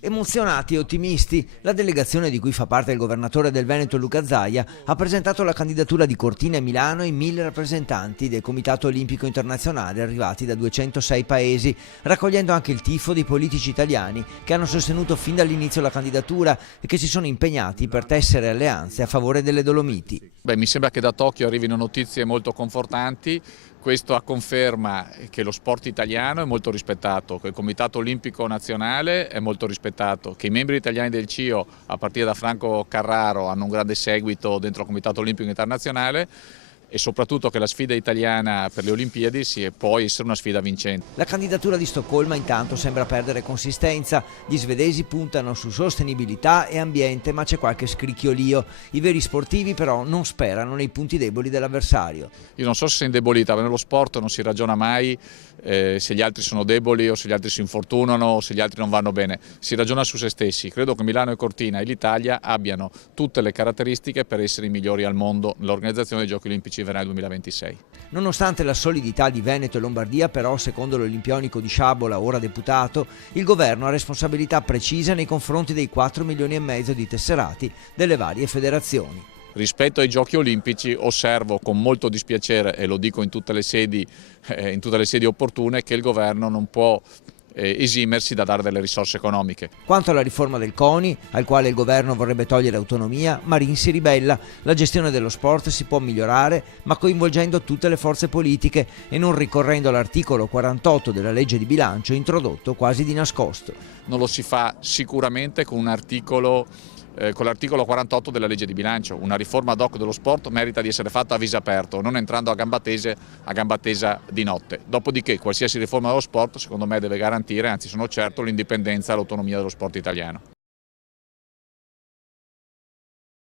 Emozionati e ottimisti, la delegazione di cui fa parte il governatore del Veneto Luca Zaia ha presentato la candidatura di Cortina e Milano ai 1000 rappresentanti del Comitato Olimpico Internazionale arrivati da 206 paesi, raccogliendo anche il tifo dei politici italiani che hanno sostenuto fin dall'inizio la candidatura e che si sono impegnati per tessere alleanze a favore delle Dolomiti. Mi sembra che da Tokyo arrivino notizie molto confortanti. Questo a conferma che lo sport italiano è molto rispettato, che il Comitato Olimpico Nazionale è molto rispettato, che i membri italiani del CIO, a partire da Franco Carraro, hanno un grande seguito dentro il Comitato Olimpico Internazionale e soprattutto che la sfida italiana per le Olimpiadi può essere una sfida vincente. La candidatura di Stoccolma intanto sembra perdere consistenza, gli svedesi puntano su sostenibilità e ambiente ma c'è qualche scricchiolio, i veri sportivi però non sperano nei punti deboli dell'avversario. Io non so se sei indebolita, ma nello sport non si ragiona mai se gli altri sono deboli o se gli altri si infortunano o se gli altri non vanno bene, si ragiona su se stessi. Credo che Milano e Cortina e l'Italia abbiano tutte le caratteristiche per essere i migliori al mondo nell'organizzazione dei Giochi Olimpici invernali 2026. Nonostante la solidità di Veneto e Lombardia, però, secondo l'olimpionico di Sciabola, ora deputato, il governo ha responsabilità precise nei confronti dei 4,5 milioni di tesserati delle varie federazioni. Rispetto ai Giochi Olimpici osservo con molto dispiacere, e lo dico in tutte le sedi opportune, che il governo non può esimersi da dare delle risorse economiche. Quanto alla riforma del CONI, al quale il governo vorrebbe togliere autonomia, Marin si ribella. La gestione dello sport si può migliorare, ma coinvolgendo tutte le forze politiche e non ricorrendo all'articolo 48 della legge di bilancio introdotto quasi di nascosto. Non lo si fa sicuramente con l'articolo 48 della legge di bilancio. Una riforma ad hoc dello sport merita di essere fatta a viso aperto, non entrando a gamba tesa di notte. Dopodiché qualsiasi riforma dello sport secondo me deve garantire, anzi sono certo, l'indipendenza e l'autonomia dello sport italiano.